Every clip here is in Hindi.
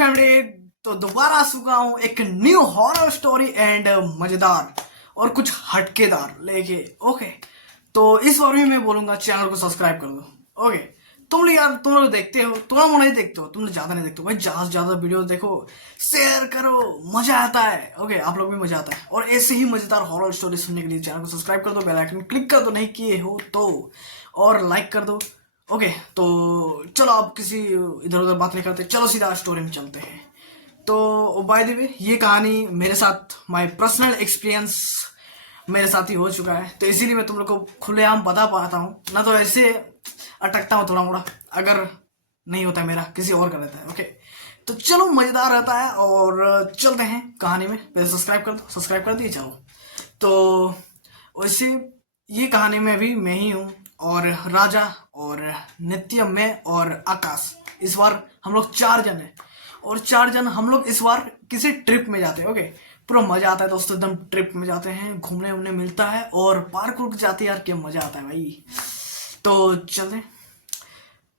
फैमिली। तो दोबारा आ चुका हूँ एक न्यू हॉरर स्टोरी एंड मजेदार और कुछ हटकेदार लेके। ओके, तो इस बार भी मैं बोलूंगा चैनल को सब्सक्राइब कर दो। ओके, तुम लोग यार, तुम लोग देखते हो, थोड़ा मोड़ा ही देखते हो, तुम लोग ज्यादा नहीं देखते हो भाई। ज्यादा से ज्यादा वीडियो देखो, शेयर करो, मजा आता है। ओके, आप लोग भी मजा आता है। और ऐसे ही मजेदार हॉरर स्टोरी सुनने के लिए चैनल को सब्सक्राइब कर दो, बेल आइकन क्लिक कर दो नहीं किए हो तो, और लाइक कर दो। ओके, तो चलो आप किसी इधर उधर बात नहीं करते, चलो सीधा स्टोरी में चलते हैं। तो बाय द वे, ये कहानी मेरे साथ, माय पर्सनल एक्सपीरियंस मेरे साथ ही हो चुका है, तो इसीलिए मैं तुम लोग को खुलेआम बता पाता हूँ, ना तो ऐसे अटकता हूँ थोड़ा मोड़ा। अगर नहीं होता मेरा, किसी और का रहता है। ओके, तो चलो मजेदार रहता है और चलते हैं कहानी में। पहले सब्सक्राइब कर दो, सब्सक्राइब कर दिए चलो। तो वैसे ये कहानी में भी मैं ही हूँ, और राजा और नित्य में और आकाश। इस बार हम लोग 4 जन हैं, और 4 जन हम लोग इस बार किसी ट्रिप में जाते हैं। ओके, पूरा मजा आता है दोस्तों, एकदम ट्रिप में जाते हैं, घूमने उमने मिलता है, और पार्क उर्क जाते हैं यार, क्या मजा आता है भाई। तो चलते।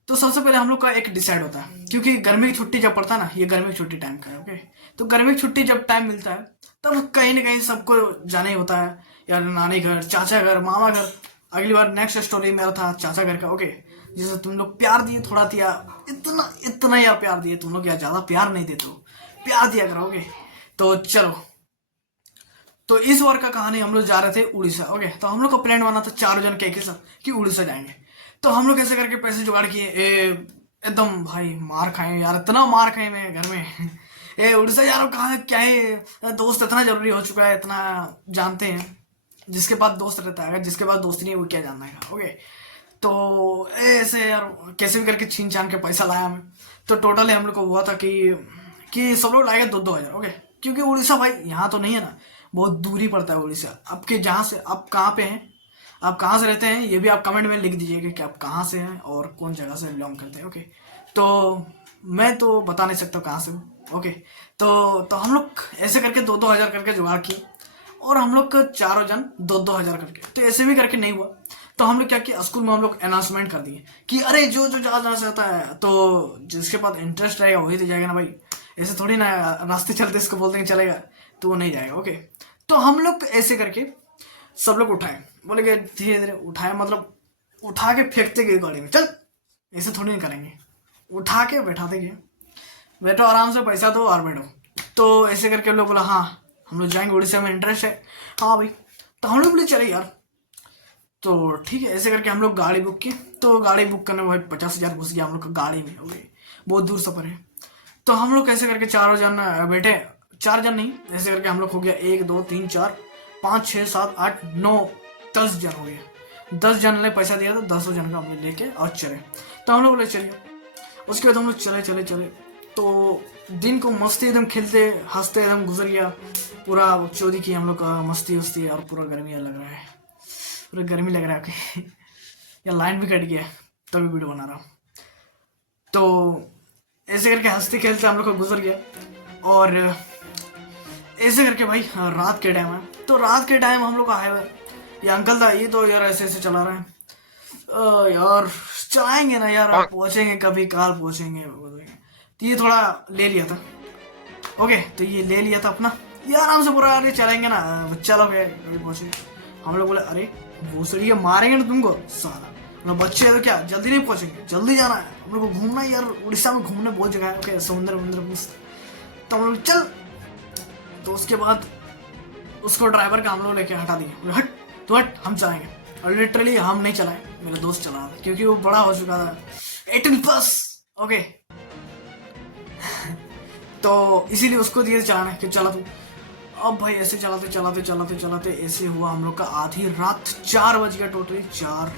तो सबसे पहले हम लोग का एक डिसाइड होता है, क्योंकि गर्मी की छुट्टी जब पड़ता है ना, ये गर्मी की छुट्टी टाइम का है। ओके, तो गर्मी की छुट्टी जब टाइम मिलता है तब कहीं ना कहीं सबको जाना ही होता है यार, नानी घर, चाचा घर, मामा घर। अगली बार नेक्स्ट स्टोरी मेरा था चाचा घर का। ओके, जिसे तुम लोग प्यार दिए, थोड़ा दिया, इतना इतना यार प्यार दिए तुम लोग, यार ज्यादा प्यार नहीं देते हो, प्यार दिया करो। ओके, तो चलो। तो इस बार का कहानी, हम लोग जा रहे थे उड़ीसा। ओके, तो हम लोग का प्लान बना था 4 जन के एक ही साथ कि उड़ीसा जाएंगे। तो हम लोग ऐसे करके पैसे जुगाड़ किए, एकदम भाई मार खाए यार, इतना मार खाए मैं घर में। उड़ीसा जा रहा हूँ, कहाँ क्या है, दोस्त इतना जरूरी हो चुका है, इतना जानते हैं। जिसके पास दोस्त रहता है, अगर जिसके पास दोस्त नहीं है वो क्या जानना है। ओके, तो ऐसे यार कैसे भी करके छीन छान के पैसा लाया मैं। तो टोटली हम लोग को हुआ था कि सब लोग लाएंगे 2-2 हज़ार। ओके, क्योंकि उड़ीसा भाई यहाँ तो नहीं है ना, बहुत दूरी पड़ता है उड़ीसा। आपके जहाँ से, आप कहाँ पे हैं, आप कहाँ से रहते हैं, ये भी आप कमेंट में लिख दीजिएगा कि आप कहाँ से हैं और कौन जगह से बिलोंग करते हैं। ओके, तो मैं तो बता नहीं सकता कहाँ से हूँ। ओके, तो हम लोग ऐसे करके 2-2 हज़ार करके जुगाड़ किए, और हम लोग 4 जन 2-2 हज़ार करके। तो ऐसे भी करके नहीं हुआ, तो हम लोग क्या किया, स्कूल में हम लोग अनाउंसमेंट कर दिए कि अरे जो जो जाना चाहता है, तो जिसके पास इंटरेस्ट रहेगा वही तो जाएगा ना भाई। ऐसे थोड़ी ना रास्ते चलते इसको बोलते हैं चलेगा तो वो नहीं जाएगा। ओके, तो हम लोग ऐसे करके सब लोग उठाए, बोले कि धीरे धीरे उठाए, मतलब उठा के फेंकते गए गाड़ी में, चल ऐसे थोड़ी नहीं करेंगे, उठा के बैठाते गए, बैठो आराम से, पैसा दो और बैठो। तो ऐसे करके हम लोग बोला हाँ हम लोग जाएंगे, उड़ीसा में इंटरेस्ट है। हाँ भाई, तो हम लोग बोले चले यार, तो ठीक है। ऐसे करके हम लोग गाड़ी बुक की। तो गाड़ी बुक करने में भाई 50,000 घुस गया हम लोग का गाड़ी में। ओके, बहुत दूर सफर है। तो हम लोग कैसे करके 4 जन बैठे, 4 जन नहीं, ऐसे करके हम लोग हो गया 1 2 3 4 5 6 7 8 9 10 जन हो गए। 10 जन ने पैसा दिया था, 10 जन का हम लोग लेके और चले। तो हम लोग बोले चलिए। उसके बाद हम लोग चले चले चले, तो दिन को मस्ती एकदम खेलते हंसते एकदम गुजर गया। पूरा चोरी की हम लोग का, मस्ती वस्ती, और पूरा गर्मी लग रहा है, पूरा गर्मी लग रहा है। या लाइन भी कट गया तभी वीडियो बना रहा हूँ। तो ऐसे करके हंसते खेलते हम लोग को गुजर गया। और ऐसे करके भाई रात के टाइम है, तो रात के टाइम हम लोग आए हुए, ये अंकल था, ये तो यार ऐसे ऐसे चला रहे हैं। यार चलाएंगे ना यार, पहुंचेंगे कभी, काल पहुंचेंगे। तो ये थोड़ा ले लिया था। ओके, तो ये ले लिया था अपना, ये आराम से पूरा, अरे चलेंगे ना, चलो कभी पहुंचेंगे। हम लोग बोले अरे भूसड़ी के मारेंगे ना तुमको साला, मतलब बच्चे है तो क्या जल्दी नहीं पहुंचेंगे, जल्दी जाना है हम लोग को, घूमना है यार, उड़ीसा में घूमने बहुत जगह है। ओके, समुद्र वमुद्र, तो हम लोग चल। तो उसके बाद उसको ड्राइवर का हम लोग लेके हटा दिए, हट तो हट, हम चलाएंगे। और लिटरली हम नहीं चलाए, मेरा दोस्त चला रहा था, क्योंकि वो बड़ा हो चुका था, 18+। ओके, तो इसीलिए उसको दिए चलाना कि चला तू। अब भाई ऐसे चलाते चलाते चलाते चलाते ऐसे हुआ हम लोग का आधी रात, 4 बज गया, टोटली 4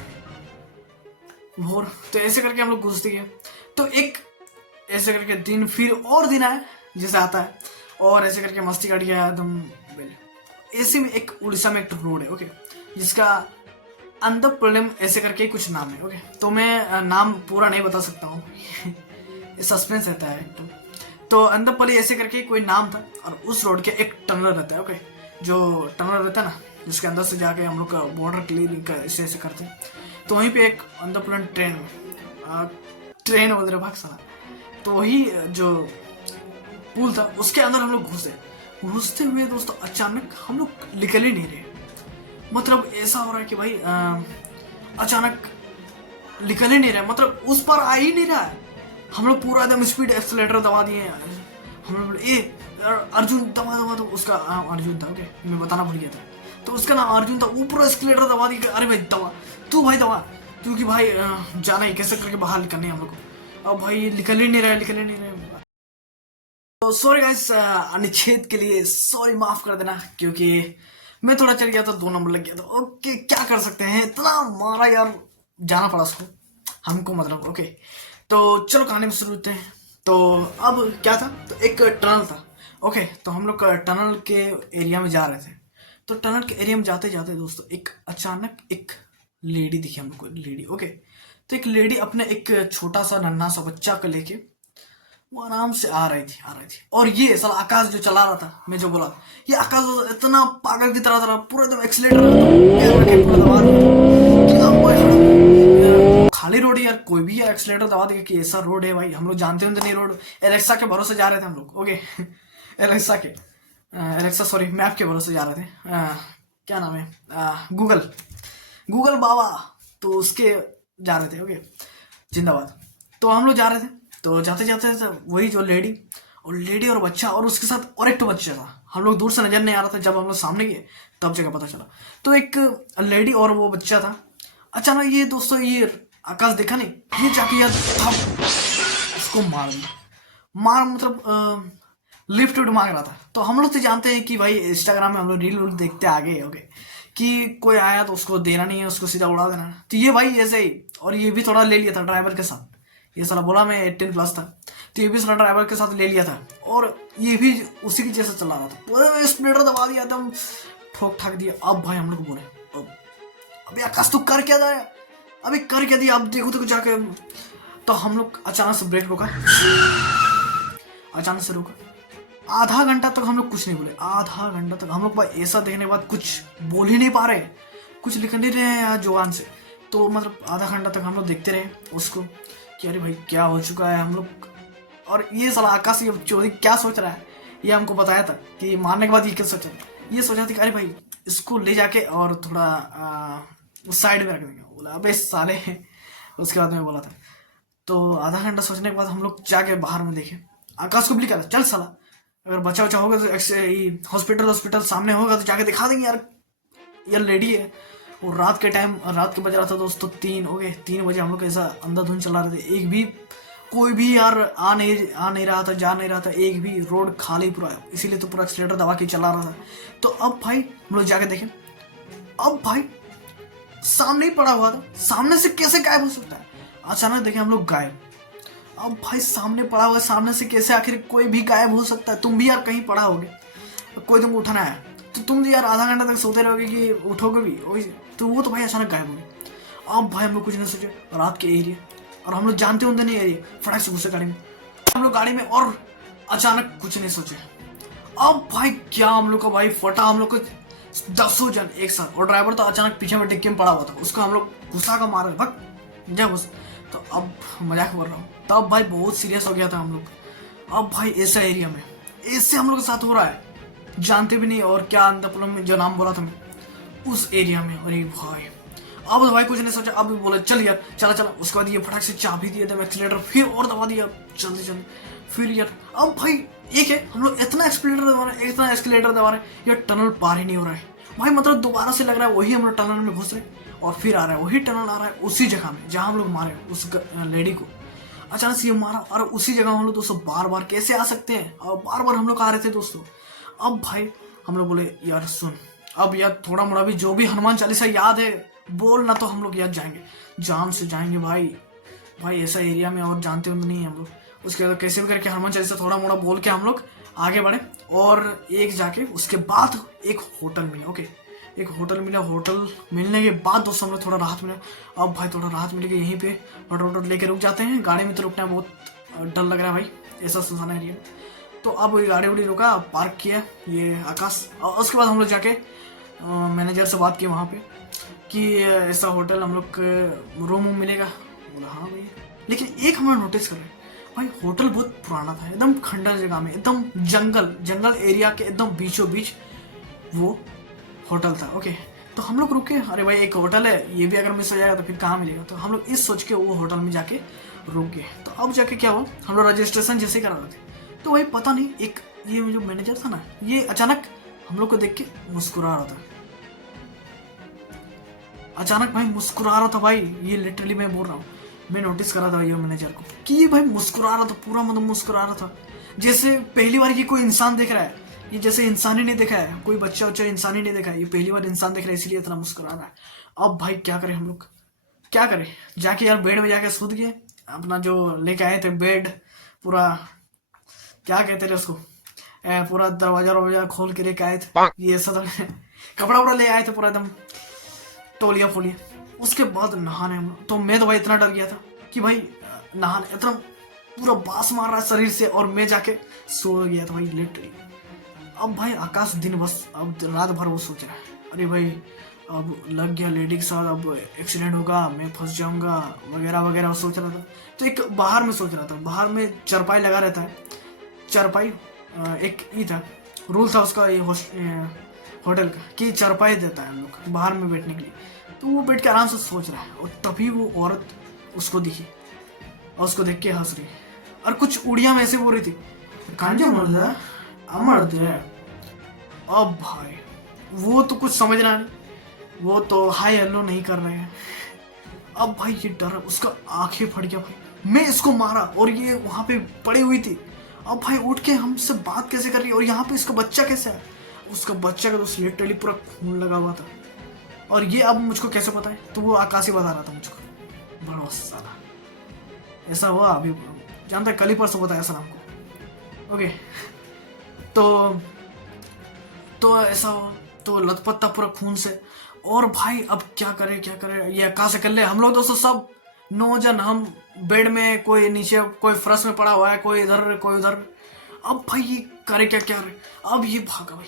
भोर। तो ऐसे करके हम लोग घुसते गए। तो एक ऐसे करके दिन, फिर और दिन आया जैसे आता है, और ऐसे करके मस्ती काट गया एकदम। ऐसे में एक उड़ीसा में एक रोड है। ओके, जिसका अंधप्रलम ऐसे करके कुछ नाम है। ओके, तो मैं नाम पूरा नहीं बता सकता हूँ। सस्पेंस रहता है। तो अंधपल्ली ऐसे करके कोई नाम था, और उस रोड के एक टनल रहता है। ओके, जो टनल रहता है ना, जिसके अंदर से जाके हम लोग का बॉर्डर क्लियर ऐसे ऐसे करते हैं। तो वहीं पे एक अंधपुलन ट्रेन वगैरह भाग सना, तो वही जो पूल था, उसके अंदर हम लोग घुसते हुए दोस्तों अचानक हम लोग निकल ही नहीं रहे। मतलब ऐसा हो रहा है कि भाई अचानक निकल ही नहीं रहा, मतलब उस पर आ ही नहीं रहा है। हम लोग पूरा एकदम स्पीड एक्सीलरेटर दबा दिए। हम लोग बोले अर्जुन दबा दबा, तो उसका अर्जुन था, ओके मैं बताना भूल गया था, तो उसका नाम अर्जुन था। वो पूरा एक्सीलरेटर दबा दिया, अरे भाई दबा तू, भाई दबा, क्योंकि भाई जाना ही कैसे करके बाहर निकलने हम लोग को। अब भाई निकल ही नहीं रहा। तो सॉरी गाइस, अनुच्छेद के लिए सॉरी, माफ कर देना, क्योंकि मैं थोड़ा चल गया था, 2 नंबर लग गया था। ओके क्या कर सकते हैं, इतना मारा यार, जाना पड़ा उसको हमको, मतलब ओके। तो चलो कहानी में शुरू होते हैं। तो अब क्या था, तो एक टनल था, ओके। तो हम लोग टनल के एरिया में जा रहे थे। तो टनल के एरिया में जाते जाते दोस्तों एक अचानक एक लेडी दिखी हम लोग को, लेडी, ओके। तो एक लेडी अपने एक छोटा सा नन्हा सा बच्चा को लेके वो आराम से आ रही थी। और ये साला आकाश जो चला रहा था, मैं जो बोला, ये आकाश इतना पागल की तरह था, पूरा एकदम एक्सीलेटर पूरा दबा दिया। खाली रोड है यार, कोई भी यार एक्सीलेटर दबा देगा कि ऐसा रोड है भाई, हम लोग जानते होंगे नहीं रोड। एलेक्सा के भरोसे जा रहे थे हम लोग, ओके। एलेक्सा सॉरी, मैप के भरोसे जा रहे थे। क्या नाम है, गूगल बाबा, तो उसके जा रहे थे, ओके, जिंदाबाद। तो हम लोग जा रहे थे, तो जाते जाते वही जो लेडी और बच्चा, और उसके साथ और एक तो बच्चा था, हम लोग दूर से नजर नहीं आ रहा था, जब हम लोग सामने गए तब जगह पता चला। तो एक लेडी और वो बच्चा था। अचानक ये दोस्तों ये आकाश देखा नहीं, ये जाके यार उसको मार मतलब लिफ्ट मांग रहा था। तो हम लोग तो जानते हैं कि भाई इंस्टाग्राम में हम लोग रील देखते आ गए, ओके, कि कोई आया तो उसको देना नहीं है, उसको सीधा उड़ा देना है। तो ये भाई ऐसे ही, और ये भी थोड़ा ले लिया था ड्राइवर के साथ। ये साला बोला मैं 18+ था, तो ये भी साला ड्राइवर के साथ ले लिया था, और ये भी उसी की जैसा चला रहा था, पूरा स्पीडर दबा दिया एकदम, ठोक ठाक दिया। अब भाई हम लोग बोले अबे आकाश तू कर क्या दिया, अभी कर क्या दिया, अब देखो तो जाके। तो हम लोग अचानक से ब्रेक रोका, आधा घंटा तक हम लोग कुछ नहीं बोले, आधा घंटा तक हम लोग ऐसा देखने के बाद कुछ बोल ही नहीं पा रहे, कुछ लिख नहीं रहे हैं जुबान से। तो मतलब आधा घंटा तक हम लोग देखते रहे उसको कि अरे भाई क्या हो चुका है हम लोग। और ये साला आकाश चौधरी क्या सोच रहा है, ये हमको बताया था कि मारने के बाद ये क्या सोचा, ये सोचा था कि अरे भाई इसको ले जाके और थोड़ा साइड में रख देंगे। बोला अबे साले, उसके बाद में बोला था। तो आधा घंटा सोचने के बाद हम लोग जाके बाहर में देखे, आकाश को भी लिखा था चल साला, अगर बच्चा बच्चा होगा तो हॉस्पिटल सामने होगा तो जाके दिखा देंगे यार लेडी है। और रात के बज रहा था दोस्तों 3, ओके, 3 बजे हम लोग ऐसा अंधाधुंध चला रहे थे, एक भी कोई भी यार आ नहीं रहा था, जा नहीं रहा था, एक भी रोड खाली पूरा, इसीलिए तो पूरा एक्सीलेटर दबा के चला रहा था। तो अब भाई हम लोग जाके देखें, अब भाई सामने ही पड़ा हुआ था, सामने से कैसे गायब हो सकता है, अचानक देखे हम लोग गायब। अब भाई सामने पड़ा हुआ है, सामने से कैसे आखिर कोई भी गायब हो सकता है। तुम भी यार कहीं पड़ा होगे, कोई तुमको उठाना है, तो तुम यार आधा घंटा तक सोते रहोगे कि उठोगे भी वही, तो वो तो भाई अचानक गायब हो गए। अब भाई हम लोग कुछ नहीं सोचे, रात के एरिया, और हम लोग जानते होंगे नहीं एरिया, फटाक से घुसे गाड़ी में, हम लोग गाड़ी में, और अचानक कुछ नहीं सोचे। अब भाई क्या हम लोग का भाई फटा, हम लोग को 10 जन एक साथ, और ड्राइवर तो अचानक पीछे में डिक्की में पड़ा हुआ था, उसको हम लोग गुस्सा का मार भग जा घुस। तो अब मजाक कर रहा हूँ, तब भाई बहुत सीरियस हो गया था हम लोग। अब भाई ऐसा एरिया में ऐसे हम लोग के साथ हो रहा है, जानते भी नहीं, और क्या अंतपुरम में जो नाम बोला था मैं, उस एरिया में। अरे भाई अब भाई कुछ नहीं सोचा, अब बोला चल यार चला। उसके बाद ये फटाक से चाबी दिया था एक्सीलेटर, फिर और दबा दिया जल्दी। फिर यार अब भाई एक है, हम लोग इतना एक्सीलेटर दबा रहे हैं, यार टनल पार ही नहीं हो रहा है भाई, मतलब दोबारा से लग रहा है वही हम लोग टनल में घुस रहे, और फिर आ रहा है वही टनल, आ रहा है उसी जगह में जहाँ हम लोग मारे उस लेडी को। अचानक से ये मारा, और उसी जगह हम लोग दोस्तों बार कैसे आ सकते हैं, और बार हम लोग आ रहे थे दोस्तों। अब भाई हम लोग बोले यार सुन, अब यार थोड़ा मोड़ा भी जो भी हनुमान चालीसा याद है बोल ना, तो हम लोग यार जाएंगे, जाम से जाएंगे भाई ऐसा एरिया में, और जानते हो नहीं हम लोग। उसके बाद कैसे भी करके हनुमान चालीसा थोड़ा मोड़ा बोल के हम लोग आगे बढ़े, और एक जाके उसके बाद एक होटल मिला, ओके, एक होटल मिला। होटल मिलने के बाद दोस्तों हम लोग थोड़ा राहत मिला। अब भाई थोड़ा राहत मिल के यहीं पे होटल लेके रुक जाते हैं, गाड़ी में तो रुकना बहुत डर लग रहा है भाई, ऐसा सुनसान एरिया। तो अब वही गाड़ी उड़ी रुका, पार्क किया ये आकाश, और उसके बाद हम लोग जाके मैनेजर से बात की वहाँ पे कि ऐसा होटल हम लोग रूम मिलेगा। बोला हाँ भैया, लेकिन एक हम लोग नोटिस कर रहे हैं, भाई होटल बहुत पुराना था, एकदम खंडर जगह में, एकदम जंगल जंगल एरिया के एकदम बीचों बीच वो होटल था। ओके, तो हम लोग रुके, अरे भाई एक होटल है, ये भी अगर मिस हो जाएगा तो फिर कहाँ मिलेगा, तो हम लोग इस सोच के वो होटल में जाके रुक गए। तो अब जाके क्या हुआ, हम लोग रजिस्ट्रेशन जैसे करा रहे थे, तो भाई पता नहीं एक ये जो मैनेजर था ना, ये अचानक हम लोग को देख के मुस्कुरा रहा था। अचानक भाई मुस्कुरा रहा था भाई, ये लिटरली मैं बोल रहा हूँ, मैं नोटिस करा था ये मैनेजर को कि ये भाई मुस्कुरा रहा था, पूरा मतलब मुस्कुरा रहा था, जैसे पहली बार ये कोई इंसान देख रहा है, ये जैसे इंसान ही नहीं देखा है, कोई बच्चा बच्चा इंसान ही नहीं देखा है, ये पहली बार इंसान देख रहा है इसलिए इतना मुस्कुरा रहा है। अब भाई क्या करें हम लोग, क्या करें, जाके यार बेड में जाके सूत गए, अपना जो लेके आए थे बेड, पूरा क्या कहते थे उसको, पूरा दरवाजा वरवाजा खोल के लेके आए थे, ये सब कपड़ा वपड़ा ले आए थे पूरा एकदम तौलिया फोलिया। उसके बाद नहाने हम, तो मैं तो भाई इतना डर गया था कि भाई नहाने इतना पूरा बास मार रहा है शरीर से, और मैं जाके सो गया था भाई लिटरली। अब भाई आकाश दिन बस अब रात भर वो सोच रहा है, अरे भाई अब लग गया लेडी के साथ, अब एक्सीडेंट होगा, मैं फंस जाऊंगा वगैरह वगैरह सोच रहा था। तो एक बाहर में सोच रहा था, बाहर में चरपाई लगा रहता है, चरपाई एक ये था, रूल था उसका, ये होटल का कि चरपाई देता है हम लोग बाहर में बैठने के लिए। तो वो बैठ के आराम से सोच रहा है, और तभी वो औरत उसको दिखी और उसको देख के हंस रही, और कुछ उड़िया में ऐसे बोल रही थी, कांजे मर्द अमर्द है। अब भाई वो तो कुछ समझ रहा नहीं, वो तो हाय हेलो नहीं कर रहे हैं। अब भाई ये डर, उसका आंखें फट गया भाई, मैं इसको मारा और ये वहां पे पड़ी हुई थी। अब भाई उठ के हमसे बात कैसे कर रही है, और यहाँ पे इसका बच्चा कैसे है, उसका बच्चा का तो लिटरली पूरा खून लगा हुआ था, और ये अब मुझको कैसे पता है, तो वो आकाश ही बता रहा था मुझको। बड़ा साला ऐसा हुआ, अभी जानता है कल ही परसों बताया सर हमको। ओके, तो ऐसा हुआ, तो लथपथ था पूरा खून से। और भाई अब क्या करे क्या करे, ये आकाश अकेले, हम लोग दोस्तों सब 9 जन, हम बेड में, कोई नीचे, कोई फर्श में पड़ा हुआ है, कोई इधर कोई उधर। अब भाई ये करे क्या क्या करे, अब ये भागा भाई,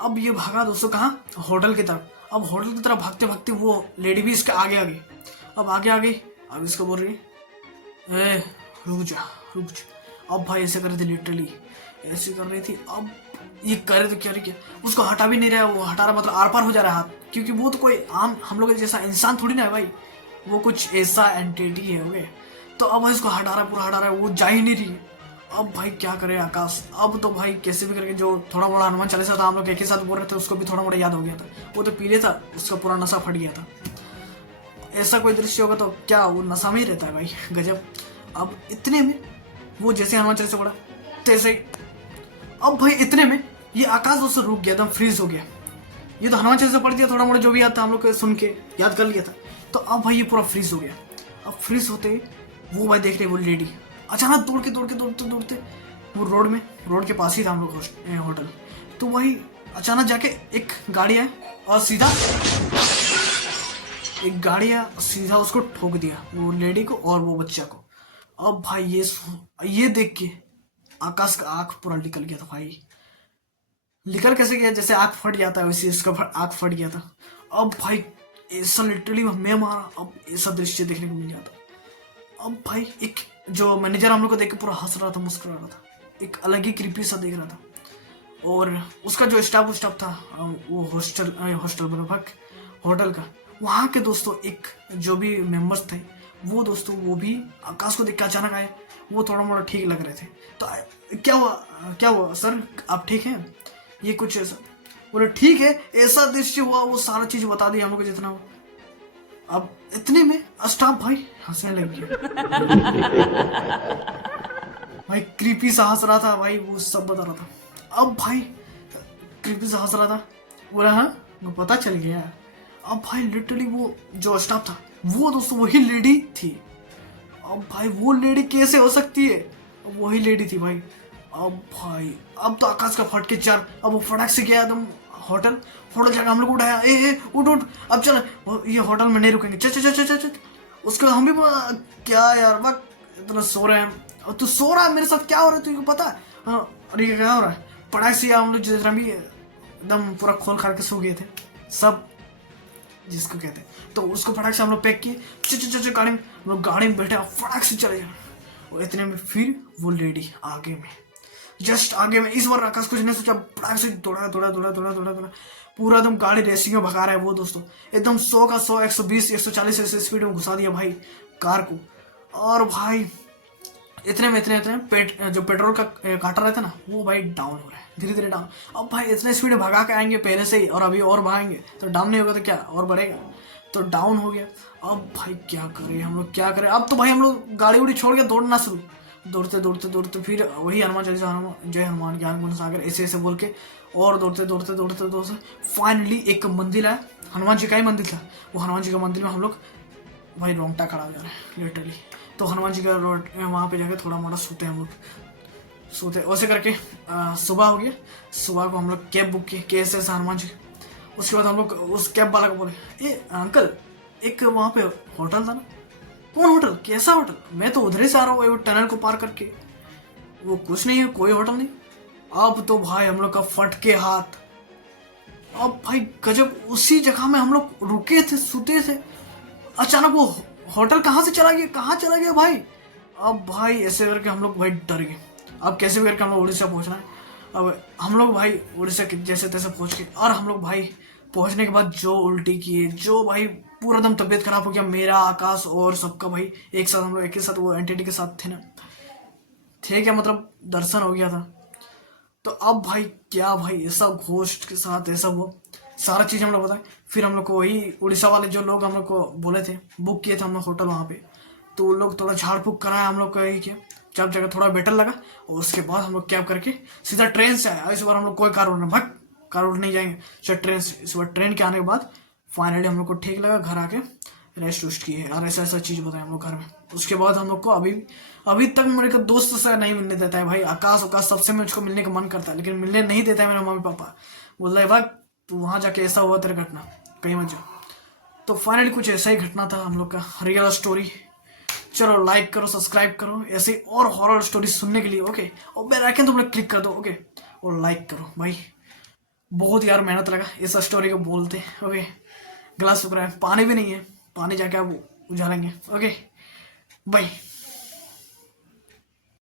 अब ये भागा दोस्तों कहाँ, होटल की तरफ। अब होटल की तरफ भागते भागते वो लेडी भी इसके आगे आ गई, अब आगे आ गई, अब इसको बोल रही है, रुक जा रुक जा। अब भाई ऐसे कर रही थी, लिटरली ऐसे कर रही थी। अब ये करे तो क्या रही, क्या उसको हटा भी नहीं रहा है, वो हटा रहा मतलब आर पार हो जा रहा है हाथ, क्योंकि वो तो कोई आम हम लोग जैसा इंसान थोड़ी ना है भाई, वो कुछ ऐसा एंटिटी है। ओके, तो अब भाई उसको हटा रहा है, पूरा हटा रहा है, वो जा ही नहीं रही। अब भाई क्या करे आकाश, अब तो भाई कैसे भी करके, जो थोड़ा मोड़ा हनुमान चालीसा था हम लोग एक ही साथ बोल रहे थे, उसको भी थोड़ा मोड़ा याद हो गया था, वो तो पीले था, उसका पूरा नशा फट गया था। ऐसा कोई दृश्य होगा तो क्या, वो नशा में ही रहता है भाई, गजब। अब इतने में वो जैसे हनुमान चालीसा पड़ा तैसे ही, अब भाई इतने में ये आकाश उससे रुक गया, एकदम फ्रीज हो गया। ये तो हनुमान चालीसा पढ़ दिया, थोड़ा मोड़ा जो भी याद था हम लोग सुन के याद कर लिया था, तो अब भाई ये पूरा फ्रीज हो गया। अब फ्रीज होते ही वो भाई देख रहे वो लेडी अचानक दौड़ते दौड़ते दौड़ते दौड़ते, वो रोड के पास ही था हम लोग होटल, तो वही अचानक जाके एक गाड़ी है और सीधा उसको ठोक दिया, वो लेडी को और वो बच्चा को। अब भाई ये देख के आकाश का आंख पूरा निकल गया था भाई, निकल कैसे गया, जैसे आंख फट जाता है वैसे इसका आंख फट गया था। अब भाई ऐसा लिटरली मैं मारा, अब ऐसा दृश्य देखने को मिल जाता। अब भाई एक जो मैनेजर हम लोग को देख के पूरा हंस रहा था, मुस्कुरा रहा था, एक अलग ही क्रीपी सा देख रहा था। और उसका जो स्टाफ था, वो होटल का, वहाँ के दोस्तों एक जो भी मेंबर्स थे, वो दोस्तों वो भी आकाश को देख के अचानक आए, वो थोड़ा मोड़ा ठीक लग रहे थे। तो क्या हुआ सर, आप ठीक हैं, ये कुछ ऐसा बोले, ठीक है, ऐसा दृश्य हुआ, वो सारा चीज बता दी हम लोग को जितना हो। अब इतने में स्टाफ भाई हंसने लग गया भाई, क्रीपी सा हंस रहा था भाई, वो सब बता रहा था। अब भाई क्रीपी सा हंस रहा था, बोला हाँ वो पता चल गया। अब भाई लिटरली वो जो स्टाफ था वो दोस्तों वही लेडी थी। अब भाई वो लेडी कैसे हो सकती है, वही लेडी थी भाई। अब भाई अब तो आकाश का फट के चार, अब वो फटाक से गया एकदम होटल जाकर हम लोग उठाया, ए उठ अब चल, ये होटल में नहीं रुकेंगे, चल। उसके बाद हम भी क्या यार वक्त इतना सो रहे हैं, और तू सो रहा है मेरे साथ, क्या हो रहा है तुझको पता है? अरे क्या हो रहा है, पटाख से हम लोग जितना भी एकदम पूरा खोल खाल के सो गए थे सब, जिसको कहते हैं। तो उसको फटाक से हम लोग पैक किए, गाड़ी में, हम लोग गाड़ी में बैठे फटाक से चले जाए। और इतने में फिर वो लेडी आगे में, जस्ट आगे में। इस बार आकाश कुछ नहीं सोचा, बड़ा से दौड़ा दौड़ा दौड़ा दौड़ा दौड़ा दौड़ा, पूरा एकदम गाड़ी रेसिंग में भगा रहा है वो दोस्तों, एकदम 100 का 100, 120, 140 ऐसे स्पीड में घुसा दिया भाई कार को। और भाई इतने में जो पेट्रोल का काटा रहता ना वो भाई डाउन हो रहा है, धीरे धीरे डाउन। अब भाई इतने स्पीड में भगा के आएंगे पहले से ही, और अभी और भगाएंगे तो डाउन नहीं होगा तो क्या और बढ़ेगा, तो डाउन हो गया। अब भाई क्या करें हम लोग, क्या करें अब, तो भाई हम लोग गाड़ी उड़ी छोड़ के दौड़ना शुरू, दौड़ते दौड़ते दौड़ते फिर वही हनुमान चालीसा, जय हनुमान ज्ञान गुण सागर ऐसे ऐसे बोल के, और दौड़ते दौड़ते दौड़ते दौड़ते फाइनली एक मंदिर है, हनुमान जी का ही मंदिर था। वो हनुमान जी का मंदिर में हम लोग भाई रोंगटा खड़ा हो जा रहा है लिटरली। तो हनुमान जी का रोड वहाँ पे जाके थोड़ा मोड़ा सोते हम लोग, सोते वैसे करके सुबह हो गया। सुबह को हम लोग कैब बुक की कैसे हनुमान जी। उसके बाद हम लोग उस कैब वाला को बोले, ए अंकल एक वहाँ पे होटल था ना। कौन होटल, कैसा होटल, मैं तो उधर ही से आ रहा हूँ वो टनल को पार करके। वो कुछ नहीं है, कोई होटल नहीं। अब तो भाई हम लोग का फट के हाथ। अब भाई गजब, उसी जगह में हम लोग रुके थे, सोते थे, अचानक वो होटल कहाँ से चला गया, कहाँ चला गया भाई। अब भाई ऐसे करके हम लोग भाई डर गए। अब कैसे भी करके हम लोग उड़ीसा पहुंचना है। अब हम लोग भाई उड़ीसा के जैसे तैसे पहुंच गए, और हम लोग भाई पहुंचने के बाद जो उल्टी किए, जो भाई पूरा दम तबीयत खराब हो गया मेरा, आकाश और सबका भाई एक साथ, हम लोग एक ही साथ वो एंटिटी के साथ थे ना, थे क्या मतलब दर्शन हो गया था। तो अब भाई क्या भाई ऐसा घोस्ट के साथ ऐसा वो सारा चीज़ हम लोग बताए। फिर हम लोग को वही उड़ीसा वाले जो लोग हम लोग को बोले थे, बुक किए थे हम लोग होटल वहाँ पे, तो उन लोग थोड़ा झाड़ फूक कराया हम लोग को, यही किया जब जगह थोड़ा बेटर लगा। और उसके बाद हम लोग कैब करके सीधा ट्रेन से आया। इस बार हम लोग कोई कार उड़ भाग कार उड़ नहीं जाएंगे, सिर्फ ट्रेन से। इस बार ट्रेन के आने के बाद फाइनली हम लोग को ठीक लगा, घर आके रेस्ट वेस्ट किए और ऐसा ऐसा चीज़ बताया हम लोग घर में। उसके बाद हम लोग को अभी तक मेरे को दोस्त से नहीं मिलने देता है भाई, आकाश सबसे मुझको मिलने का मन करता है, लेकिन मिलने नहीं देता है मेरा मम्मी पापा। बोल रहा है भाई तू वहाँ जाके ऐसा हुआ तेरा घटना, कहीं मत जा। तो फाइनली कुछ ऐसा ही घटना था हम लोग का, रियल स्टोरी। चलो लाइक करो, सब्सक्राइब करो ऐसे और हॉरर स्टोरी सुनने के लिए, ओके। और बेल आइकन तुम लोग क्लिक कर दो, ओके। और लाइक करो भाई, बहुत यार मेहनत लगा इस स्टोरी को बोलते, ओके। गिलास सूख रहा है, पानी भी नहीं है, पानी जाके आप उजालेंगे, ओके। बाय।